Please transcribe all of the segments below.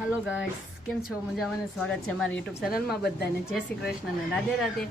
Hello guys કેમ છો? મજામાં સ્વાગત છે મારી યુટ્યુબ ચેનલમાં બધાને. જય શ્રી કૃષ્ણ અને રાધે રાધે.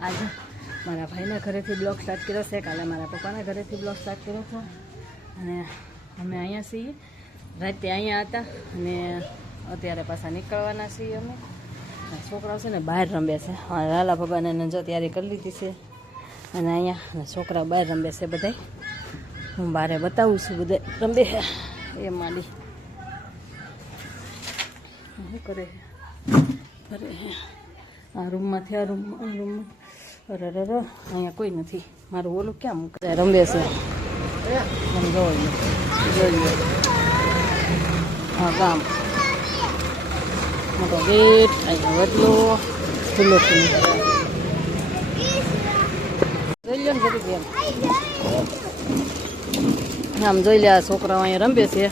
આજે મારા ભાઈના ઘરેથી બ્લોગ સ્ટાર્ટ કર્યો છે. કાલે મારા પપ્પાના ઘરેથી બ્લોગ સ્ટાર્ટ કર્યો હતો અને અમે અહીંયા છીએ. રાતે અહીંયા હતા અને અત્યારે પાછા નીકળવાના છીએ અમે. છોકરાઓ છે ને બહાર રમે છે. લાલા ભગવાને નજો તૈયારી કરી લીધી છે. અને અહીંયા છોકરા બહાર રમે છે બધાય. હું બારે બતાવું છું, બધા રમે એ માંડી. શું કરે અરે આ રૂમમાંથી આ રૂમ આ રૂમમાં અરે અરે અરે અહીંયા કોઈ નથી મારું ઓલું ક્યાં મૂકે રમે છે મને જોઈએ જોઈએ હા ગામ મોટો ગેટ અહીંયા વડલો ખુલ્લો ખુલ્લો જોઈ લો ને બધું ગેમ આમ જોઈ લે આ છોકરાઓ અહીંયા રમે છે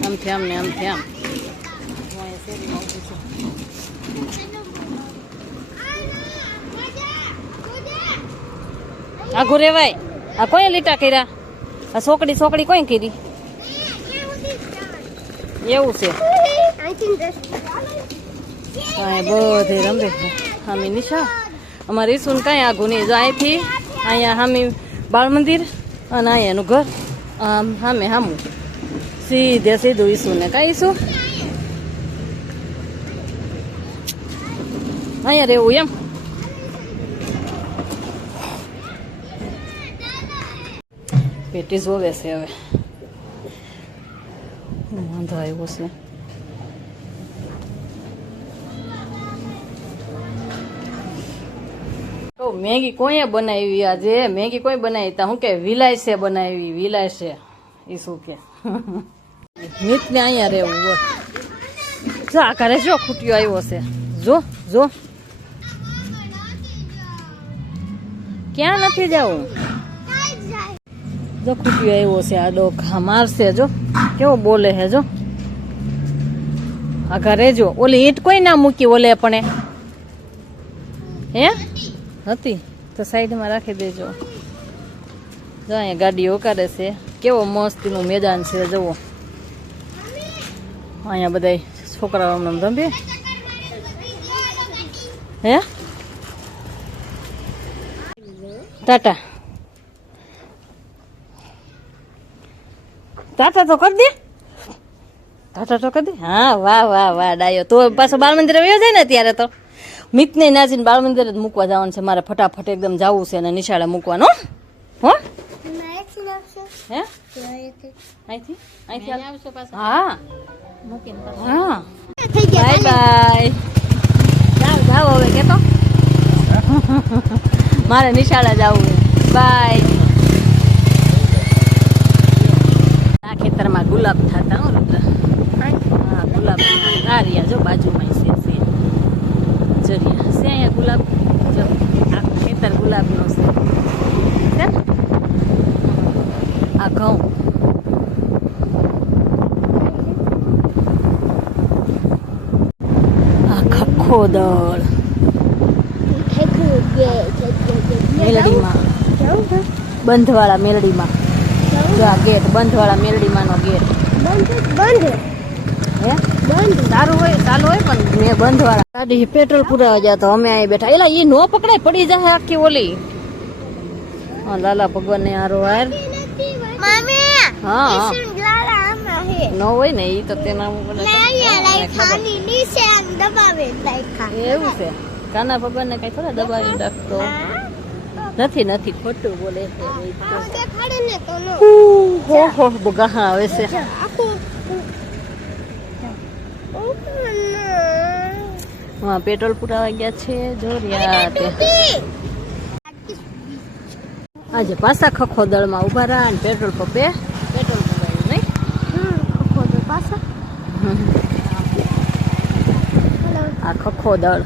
આમથી આમ ને આમથી આમ હું અહીંયા શેરીમાં ઊભી છું આઘું રેવાય. આ કોઈ લીટા કર્યા? આ છોકડી છોકડી કોઈ કરી? એવું છે. બધે રમે હામી નિશા અમારે ઈસુન કાંઈ આઘું નહીં. જો અહીંથી અહીંયા હામી બાળ મંદિર અને અહીંયા એનું ઘર. આમ હામે હામું. સીધે સીધું ઈસુ ને કાંઈ ઈસુ? અહીંયા રહેવું એમ. પેટી જોવે છે હવે વાંધો આવ્યો છે તો મેગી કોઈએ બનાવી આજે મેગી કોઈ બનાવી તા હું કે વિલાય છે બનાવી વિલાય છે એ શું કે મિત ને અહીંયા રહેવું બોલ જો આ ઘરે જો ખૂટ્યો આવ્યો છે જો જો ક્યાં નથી જવું જો આવ્યો છે આ ડોખા મારશે જો. કેવો બોલે હે જો. આ ઘરે જો. ઓલી ઈટ કોઈ ના મૂકી ઓલે પણ હે? હતી. તો સાઈડમાં રાખી દેજો. જો અહીંયા ગાડી ઓકારે છે. કેવો મસ્તીનું મેદાન છે, જુઓ. અહીંયા બધા છોકરાઓ આમ રમે. હે? ટાટા. ટાટા તો કરી દે. ટાટા તો કરી દે. હા વાહ વાહ વાહ ડાયો. તો પાછો બાળ મંદિર વયો જાય ને ત્યારે તો. મિતને નાજીને બાળ મંદિર જ મૂકવા જવાનું છે. મારે ફટાફટ એકદમ જવું છે અને નિશાળે મૂકવાનું હો. હે? અહીંથી? અહીંથી હા. હા. Bye bye. જાવ જાવ હવે કેતો. મારે નિશાળે જવું બાય આ ખેતરમાં ગુલાબ થતા હું હા ગુલાબ આ રહ્યા જો બાજુમાં છે છે જરિયા છે અહીંયા ગુલાબ જો આ ખેતર ગુલાબનો છે છે આ ઘઉં આ ખખો દળ મેલડીમાં બંધવાળા મેલડીમાં જો આ ગેટ બંધવાળા મેલડીમાંનો ગેટ. હે? સારું હોય ચાલુ હોય પણ. મેં બંધવાળા. ગાડી પેટ્રોલ પુરાવા ગયા તો અમે અહીં બેઠા. એલા એ નો પકડાય પડી જાય આખી ઓલી. હા લાલા ભગવાન ને હારો. હાર હા નો હોય ને એ તો તેના એવું છે. કાના ભગવાન ને કઈ થોડા દબાવી રાખતો. નથી નથી ખોટું બોલે છે. હો બગા આવે છે. હા પેટ્રોલ પુરાવા ગયા છે જોરિયા આજે પાછા ખખો દળમાં ઊભા રહ્યા અને પેટ્રોલ પંપે પેટ્રોલ પુરાવ્યું નહીં? ખખો દળ પાછા. આ ખખો દળ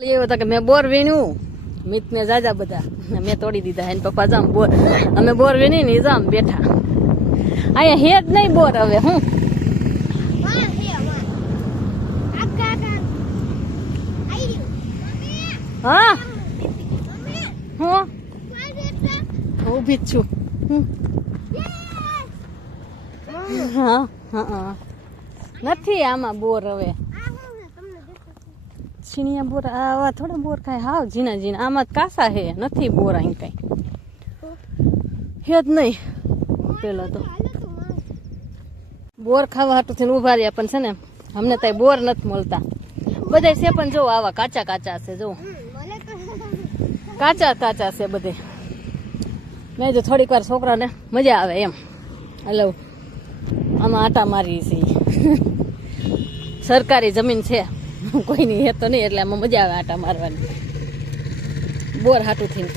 એવું હતા કે મેં બોર વીણ્યું. મિત જાજા બધા. મેં તોડી દીધા. એને પપ્પા જામ બોર. અમે બોર વીણી ને જામ બેઠા. અહીંયા હેત નહીં બોર હવે, હું? હા? હું? ઊભી જ છું. હા હા. નથી આમાં બોર હવે. છીણિયા બોર આવા થોડા બોર ખાય હાવ ઝીણા ઝીણા. આમાં કાસા હે, નથી બોર અહીં કાંઈ. હે જ નહીં. પેલા તો. બોર ખાવા હાટું થઈને ઊભા રહ્યા પણ છે ને, અમને ત્યાં બોર નથી મળતા. બધા છે પણ જો આવા કાચા કાચા છે, જો. કાચા કાચા છે બધે. મેં જો થોડીક વાર છોકરાને મજા આવે એમ. હલો. આમાં આટા મારી છે સરકારી જમીન છે. કોઈની હે તો નહીં એટલે આમાં મજા આવે આટા મારવાની. બોર હાટું થઈને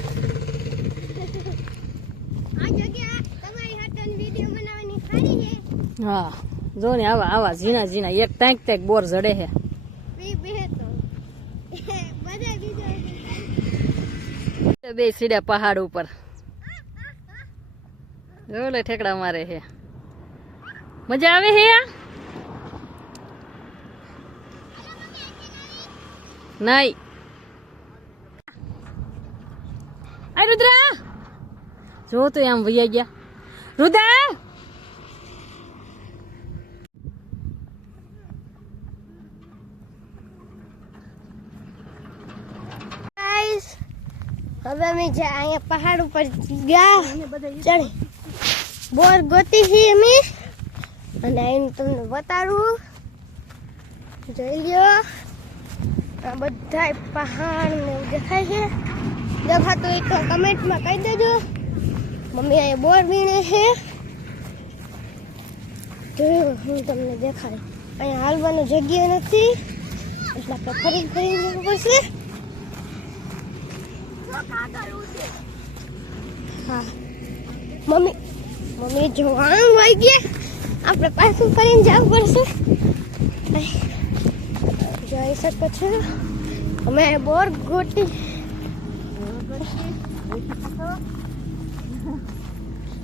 હા જો ને આવા આવા ઝીણા ઝીણા એક તાંક તાંક બોર જડે છે. બે સીડા પહાડ ઉપર. જો લે ઠેકડા મારે છે. મજા આવે છે આ? નહીં આ રુદ્રા જો તો આમ વૈયા ગયા. રુદ્રા હવે અમે જા- અહીંયા પહાડ ઉપર ગયા. ચડી. બોર ગોતી છે અમે. અને આઈને તમને બતાડું. જોઈ લ્યો. બધા પહાડ ને દેખાય છે. દેખાતું એક કમેન્ટમાં કહી દેજો. મમ્મી અહીંયા બોર વીણે છે. જોયું હું તમને દેખાય. અહીંયા હાલવાની જગ્યા નથી. એટલે આપણે ફરી ફરી જવું પડશે. હા. મમ્મી મમ્મી હોય ગયા આપણે પાછું કરીને જવું પડશે. જોઈ શકો છો અમે બોર ગોટી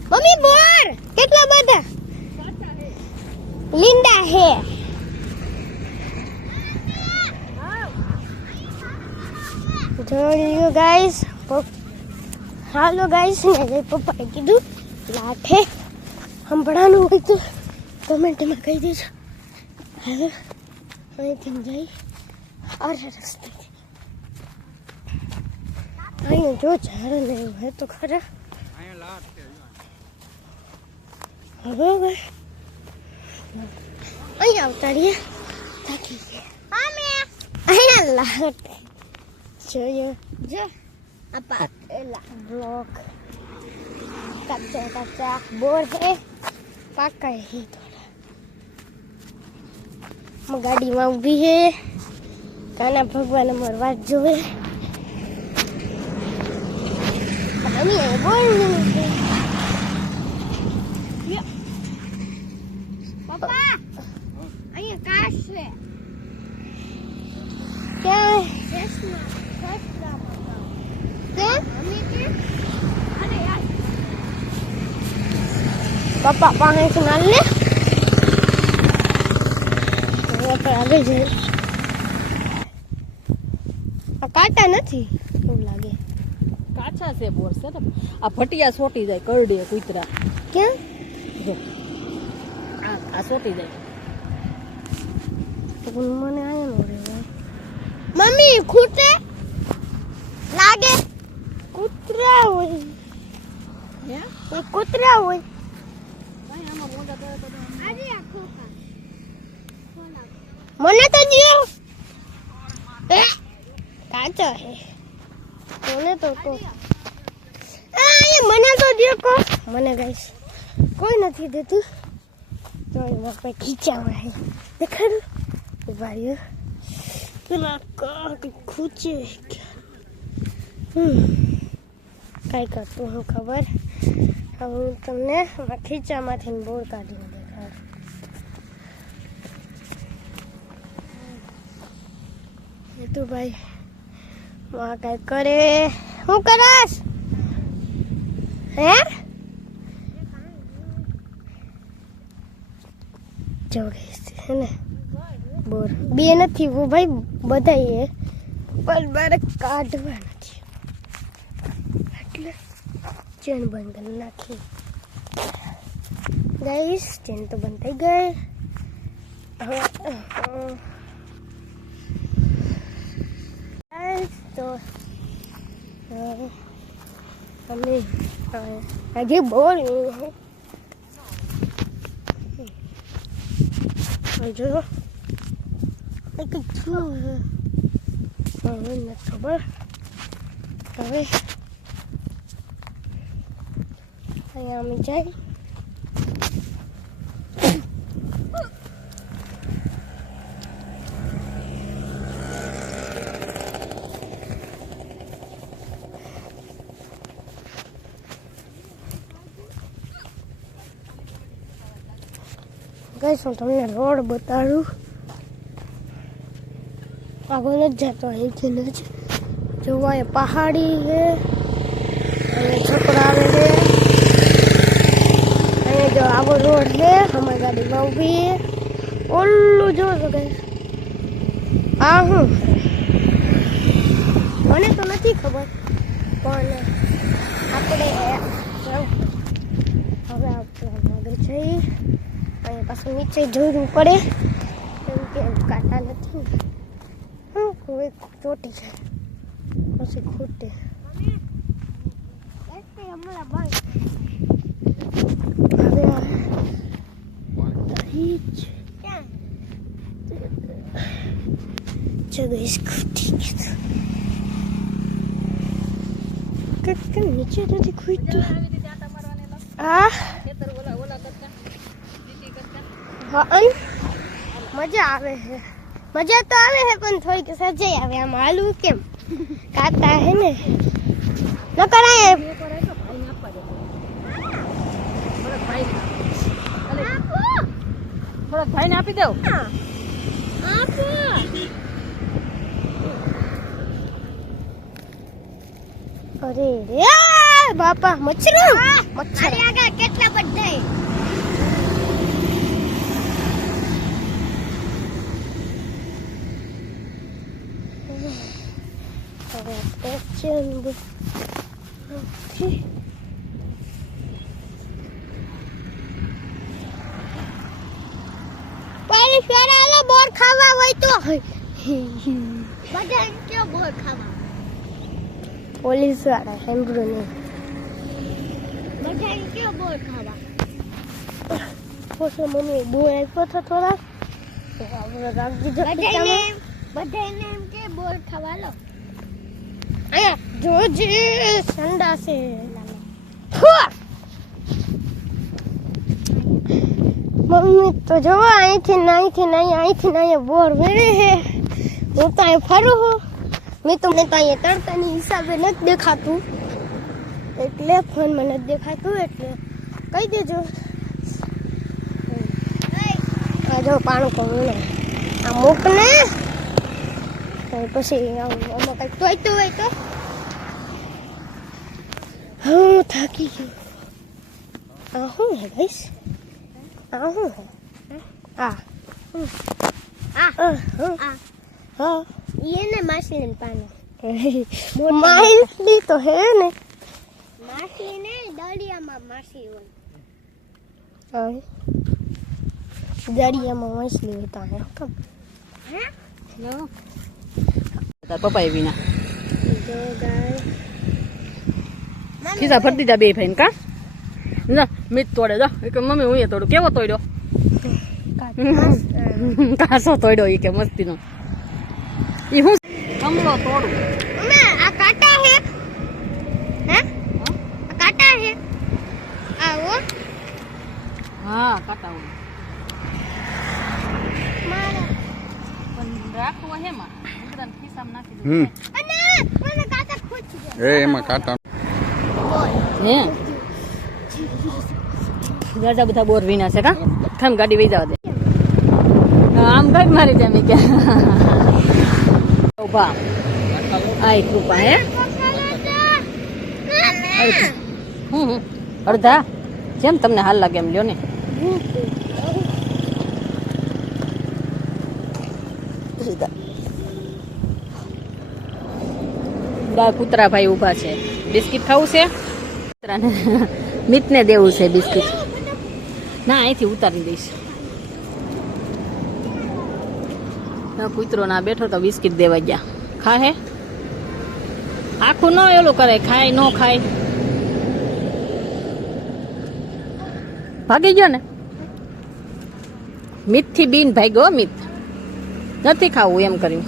મમ્મી, બોર! કેટલા બધા? લીંડા હે. જોયું ગાઈસ હાલો ગાઈસ ને પપ્પાએ કીધું, લાઠે સંભળાનું હોય તો કમેન્ટમાં કહી દેજો. હવે અહીંથી જઈ અરે રસ્તે અહીંયા જો ઝાડ ને એવું હોય તો ખરા હવે હવે અહીંયા ઉતારીએ થાકી ગયા અહીંયા લાટ જોયું જો આ પાકેલા બ્લોક કચ્ચા કચ્ચા બોર હે પાકા હે થોડા ગાડીમાં ઊભી હે કાના ભગવાન અમાર વાત જોવે. બોલ પપ્પા, અહીંયા કાશ છે. પપ્પા પાસેથી નાલ લે. હવે આપણે આગળ જઈએ. કાંટા નથી? એવું લાગે? કાચા છે બોર સરસ આ ભટિયા સોટી જાય કરડે કૂતરા. ક્યાં જો. આ આ સોટી જાય. પણ મને આયા નો રે મમ્મી ખૂટે? લાગે? કૂતરા હોય. હે? એ કૂતરા હોય? મને તો કાચો હે. મને તો કો એ મને તો દે કો મને ગાઈસ કોઈ નથી દેતું. તો એ કોઈ ખીચાવા હે. દેખાડું. રહ્યો પેલા કાંક ખૂચે કાંઈ કરતું હું ખબર. હવે હું તમને ખીચામાંથી બોર કાઢીને દેખાડું. તો ભાઈ માં કરે? હું કરસ હે? જોડે છે ને? બે નથી હું ભાઈ બધા એ પણ મારે કાઢવા નથી. એટલે ચેન બંધ કરી નાખી. ગઈશ ચેન તો બંધ થઈ ગઈ. હવે તો અમે આજે બોલ. જો એક થયું હવે. નથી ખબર. હવે અહીંયા અમે જઈ ગઈશ હું તમને રોડ બતાડું. આગળ જ જતો અહીંથી જ. જોવા, એ પહાડી છે, અને છોકરા આવે છે. અહીંયા જો આગો રોડ છે, અમારી ગાડીમાં ઊભી છે. ઓલું જો તો ગાઈસ આ હું. મને તો નથી ખબર, પણ આપણે હવે આપણે આગળ જઈએ. પાછું નીચે જોવું પડે. કેમ કે કાંટા નથી. હા કોઈ ચોટી છે પછી ખૂટે. જગહ ખૂટી ગયું નીચે નથી ખૂટતું આ? હા અન મજા આવે છે. મજા તો આવે છે પણ થોડીક સજાઈ આવે. આમ હાલવું કેમ? કાતા હે ને. ન કરાય થોડોક ભાઈને આપી દઉં. અરે રે આ, બાપા મચ્છર. મચ્છર. આગળ કેટલા બધા હવે સ્ટેશન પહેલી ફેર આલો બોર ખાવા હોય તો બધા કયો બોર ખાવા પોલીસવાળા સાંભળ્યું નહીં બધા કયો બોર ખાવા પછી મમ્મી બોર આપ્યો હતો થોડા તો આપણે રાખી દીધો બધાને બધાને એમ કે બોર ખાવા લો અહીંયા જોજે સંડાશે મમ્મી તો જો, અહીંથી અહીંથી નહીં અહીંથી નહીં બોર વેરે છે. હું તો અહીં ફરું છું. મેં તમને તો અહીંયા તરતાની હિસાબે નથી દેખાતું. એટલે ફોનમાં નથી દેખાતું, એટલે કહી દેજો. જો પાણું કહું ને આ મૂક ને અને પછી આમ- કંઈક તોયતું હોય તો હું થાકી ગયું આ શું હે ગઈશ આ શું હે આ આ હા હા એને માછલી પાનો માછલી તો હે ને માછલી ને દરિયામાં માછલી હોય દરિયામાં માછલી હોય તો હે કમ તાર પપ્પા એવી ના ગાય. ખીસા ફરતી દીધા બે ભાઈને કા? ના મીત તોડે જો. એ કે મમ્મી હું એ તોડું. કેવો તોડ્યો? કાસો તોડ્યો એ કે મસ્તીનો. એ હું કમળો તોડું. આ કાંટા હે? હે? હે? આવો. હા કાટા હું મારા. પણ રાખવો હેમાં ખિસ્સામાં નાખી એ એમાં કાંટા હે? બધા બોર વિના છે કા? ખામ ગાડી વહી જવા દે આમ કઈ મારી જેમ કે. ઊભા. હે. અડધા? જેમ તમને હાલ લાગે એમ લ્યો ને. બા કૂતરા ભાઈ ઊભા છે. બિસ્કિટ ખાવું છે? કૂતરાને મિતને દેવું છે બિસ્કિટ. ના, અહીંથી ઉતારી દઈશ. કૂતરો ના બેઠો તો બિસ્કિટ દેવા ગયા. ખા હે? આખું ન એલું કરે, ખાય, ન ખાય. ભાગી ગયો ને? મીઠથી બીન ભાગ્યો મિત. નથી ખાવું એમ કર્યું.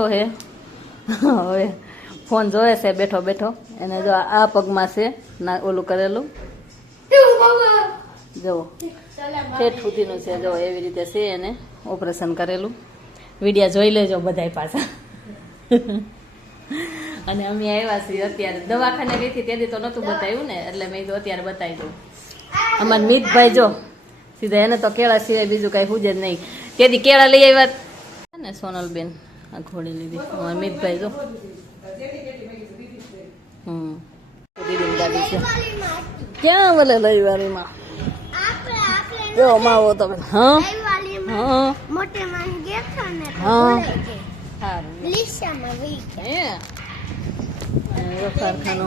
બેઠો હે? હવે ફોન જોવે છે બેઠો બેઠો. એને જો આ પગમાં છે ના ઓલું કરેલું. જુઓ ઠેઠ સુધીનું છે જો એવી રીતે છે એને ઓપરેશન કરેલું. વિડિયા જોઈ લેજો બધાય પાછા. અને અમે આવ્યા છીએ અત્યારે. દવાખાને ગઈ હતી તેથી તો નહોતું બતાવ્યું ને એટલે મેં તો અત્યારે બતાવી દઉં. અમાર મિતભાઈ જો સીધા એને તો કેળા સિવાય બીજું કાંઈ પૂજે જ નહીં. તેથી કેળા લઈ આવ્યા. ને સોનલબેન. આ ઘોડી લીધી. અમિતભાઈ મિતભાઈ જો હમ. ક્યાં બોલે રવિવારીમાં? જો માવો તમે. હા? હા? મોટે માં ગયા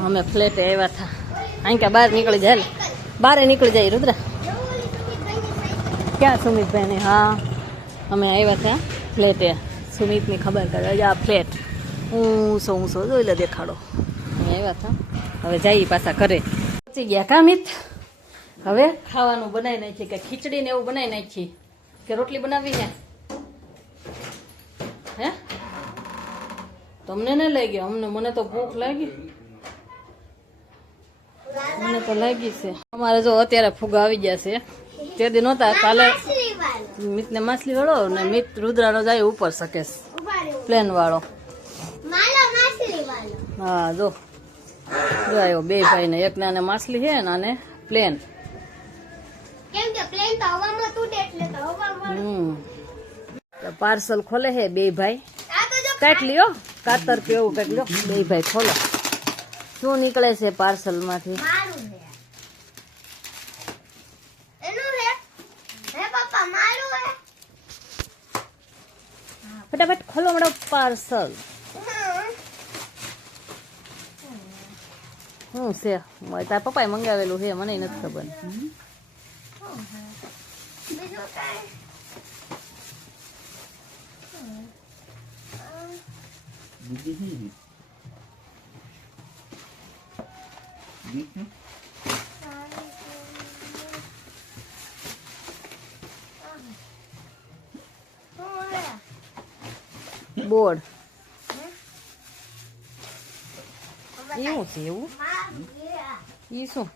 ને ફ્લેટે આવ્યા હતા અહીં કે બહાર નીકળી જાય. બારે નીકળી જાય, રુદ્રા. ક્યાં સુમિતભાઈ હા. અમે આવ્યા હતા ફ્લેટે. સુમિતની ખબર કરે આ ફ્લેટ. ઊંસો ઊંસો જોઈ લે દેખાડો. આવ્યા હતા. હવે જઈએ પાછા ઘરે. પહોંચી ગયા કા મિત? હવે? ખાવાનું બનાવી નાખીએ કે ખીચડી ને એવું બનાવી નાખીએ કે રોટલી બનાવી હે હે? તમને નહીં લાગી? અમને મને તો ભૂખ લાગી. મને તો લાગી છે. અમારે જો અત્યારે ફુગા આવી ગયા છે. તે દી નહોતા કાલે માછલી ને મિતને માછલી વાળો ને મિત રુદ્રાનો જાય ઉપર શકે પ્લેન વાળો. હા જો. જો આવ્યો બે ભાઈ ને. એક નાને માછલી છે ને આને પ્લેન પાર્સલ ખોલે છે બે ભાઈ. કાંઈક લ્યો. કાતર કે એવું કાંઈક લ્યો. બે ભાઈ ખોલો. શું નીકળે છે પાર્સલમાંથી મારું હે એનું હે હે પપ્પા મારું હે ફટાફટ ખોલો મળો પાર્સલ હમ. શું છે તાર પપ્પાએ મંગાવેલું છે મને નથી ખબર બીજું કાંઈ શું હે બોર્ડ. એવું છે એવું? ઈ શું?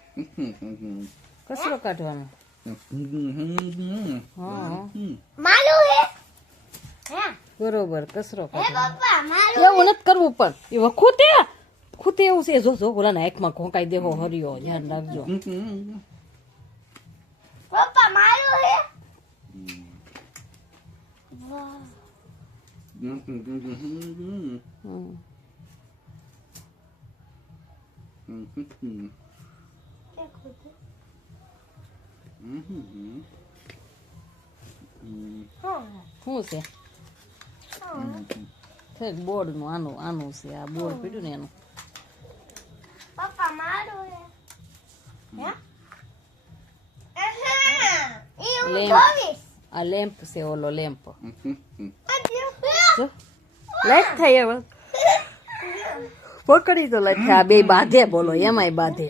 કચરો કાઢવાનો. હા. માલું હે? હે. બરોબર કચરો એવું નથી કરવું પણ. એ વખૂતે? ખૂતે એવું છે. જો જો ઓલાના એકમાં ખોંકાઈ દેવો હરિયો ધ્યાન રાખજો. પપ્પા મારું હે? વાહ. હમ. દેખો તો. હા શું છે હા ઠેક બોર્ડનું આનું આનું છે આ બોર્ડ પડ્યું ને એનું પપ્પા મારું હે હે આહા ઈ હું લેમ્પ. જોઈશ આ લેમ્પ છે ઓલો લેમ્પ આ જો. જો લાઈટ થાય હવે. પકડી તો લાઈટ થાય આ બે બાંધે બોલો એમાંય બાંધે.